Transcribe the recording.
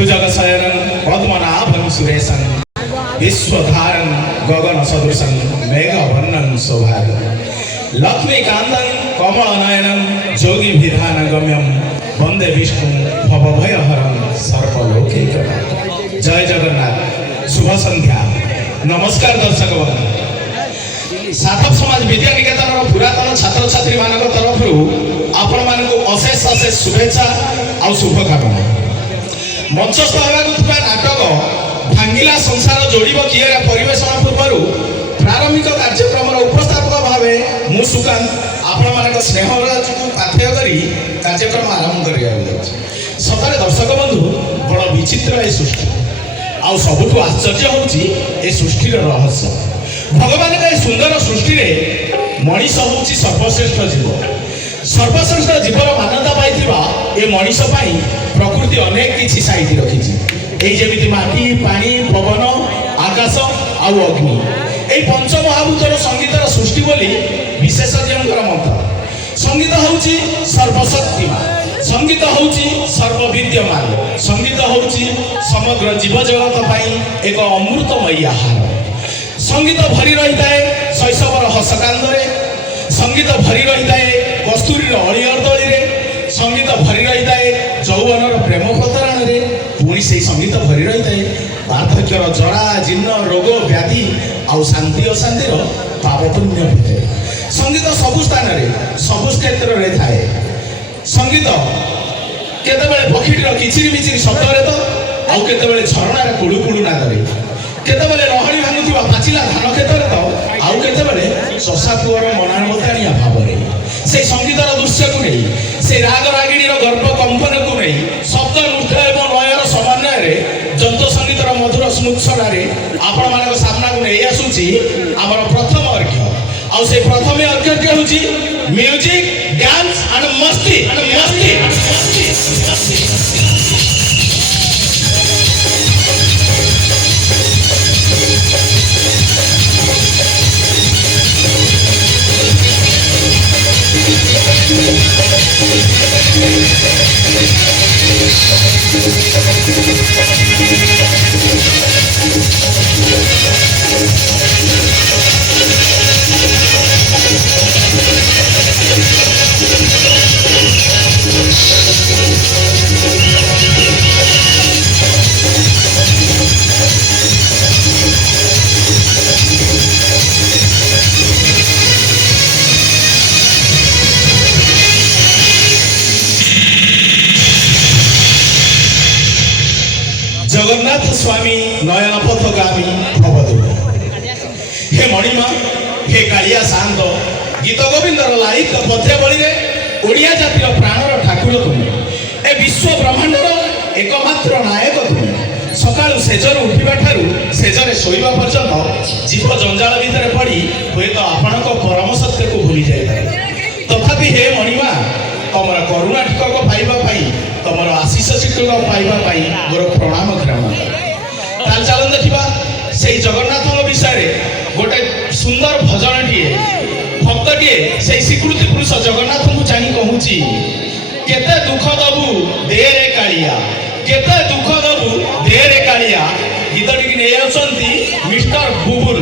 भुजगशयनं पद्मनाभं सुरेशं विश्वधारं गगन सदृशं मेघवर्णं शोभागं लक्ष्मीकान्तं कमलनयनं योगिभिधानगम्यं वन्दे विष्णुं भवभयहरं सर्वलोकैकनाथं। जय जगन्नाथ। शुभ संध्या। नमस्कार दर्शक बंधु। साधक समाज विद्या निकेतन पुरातन छात्र छात्री मान तरफ आपण मान अशेष अशेष शुभेच्छा और शुभकामना। मंचस्थ होगा नाटक भांगिला संसार जोड़ किए परिवेशन पूर्व प्रारंभिक कार्यक्रम उपस्थापक भाव मु सुकांत आपण मान स्नेह पाथ्य कर कार्यक्रम आरंभ कर सतरे दर्शक बंधु बड़ विचित्र ए सृष्टि आ सबुठ आश्चर्य होची ए सृष्टिर रहस्य। भगवान का सुंदर सृष्टि रे मनीष होची सर्वश्रेष्ठ जीव। सर्वश्रेष्ठ जीवर मान्यता पाइथिबा ए मनीष पई प्रकृति अनेक किछि साइति रखिछि। एई जेमिति माटी पानी पवन आकाश आ अग्नि एई पंच महाभूतर संगीतर सृष्टि बोली विशेषज्ञଙ୍କର मत। संगीत होची सर्वशक्तिमान, संगीत होची सर्वविद्यमान, संगीत होची समग्र जीव जगत पई एक अमृतमयी आहार। संगीत भरी रही है शैशवर हसकांदरे, संगीत भरी रही है कस्तूरी अड़िअर्दली रे, संगीत भरी रही है यौवनर प्रेम प्रतारण रे, पुणी से संगीत भरी रही है वार्धक्यर जरा जीर्ण रोग व्याधि आउ शांति अशांतिर पाप पुण्य भितर। संगीत सबु स्थान रे सबु क्षेत्र रे थाए। संगीत केतेबेले पक्षीटीर किचिरी मिचिरी शब्द रे तो आउ केतेबेले झरणार कुळु कुळु नादरे, केतेबेले लहड़ी भांगुथिबा पाचिला धान खेत रे तो आउ केतेबेले चषा पुअर मनार मताणिया भावरे। से संगीतर दृश्य को नहीं, से राग रागिणीर गर्भ कंपन को नहीं, शब्द नृत्य एवं लयर समन्वय रे जंत संगीतर मधुर स्मुत्सना रे आपण मानक सामना को नहीं आसुची हमर प्रथम अर्घ्य। आउ से प्रथम अर्घ्य होची म्यूजिक डांस एंड मस्ती जगन्नाथ स्वामी नयन पथगामी भवदेव। हे मणिमा हे कालिया शांत गीत गोविंदर लालित पथ्यावली रे ओडिया जातिर प्राणर ठाकुर तुमे, ए विश्व ब्रह्मांडर एकमात्र नायक तुमे। सकाळु सेजर उठिबा ठारू सेजरे शोइबा पर्यंत जीव जंजाल भितर पड़ी हुए तो आपणक परम सत्य को भूली जाए। तथापि हे मणिमा तमर करुणा टिकक पाइबा पाई, तमर आशीष टिकक पाइबा पाई मोर प्रणाम ग्राम। ताल चलन देखिबा से जगन्नाथ विषय रे गोटे सुंदर भजन टिए भक्त टिए से स्वीकृति पुरुष जगन्नाथ को चाहि कहूची, केते दुख दबु दे रे कालिया, केते दुख दबु दे रे कालिया। गीतटी कि नै आछंती मिस्टर बुबुल।